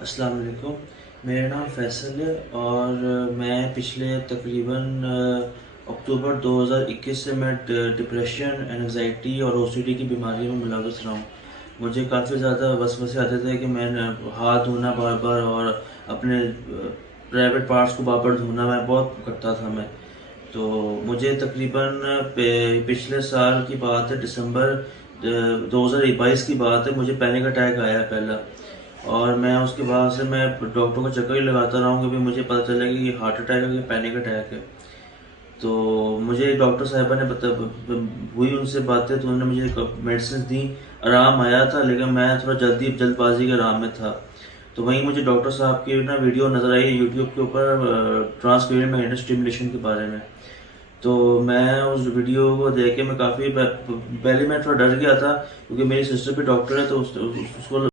السلام علیکم، میرا نام فیصل ہے اور میں پچھلے تقریباً اکتوبر 2021 سے میں ڈپریشن، انگزائٹی اور او سی ڈی کی بیماریوں میں ملوث رہا ہوں۔ مجھے کافی زیادہ وسوسے آتے تھے کہ میں نے ہاتھ دھونا بار بار اور اپنے پرائیویٹ پارٹس کو بار بار دھونا میں بہت کرتا تھا میں۔ تو مجھے تقریباً پچھلے سال کی بات ہے، دسمبر 2022 کی بات ہے، مجھے پینک اٹیک آیا پہلا، اور میں اس کے بعد سے میں ڈاکٹر کو چکر ہی لگاتا رہا ہوں کہ مجھے پتہ چلے کہ یہ ہارٹ اٹیک ہے کہ پینک اٹیک ہے۔ تو مجھے ڈاکٹر صاحبہ نے ہوئی ان سے باتیں، تو انہوں نے مجھے میڈیسن دی، آرام آیا تھا، لیکن میں تھوڑا جلد بازی کے آرام میں تھا۔ تو وہیں مجھے ڈاکٹر صاحب کی ویڈیو نظر آئی یوٹیوب کے اوپر، ٹرانسکرینیل میگنیٹک اسٹیمولیشن کے بارے میں۔ تو میں اس ویڈیو کو دیکھ کے میں کافی پہلے میں تھوڑا ڈر گیا تھا، کیونکہ میری سسٹر بھی ڈاکٹر ہے، تو اس کو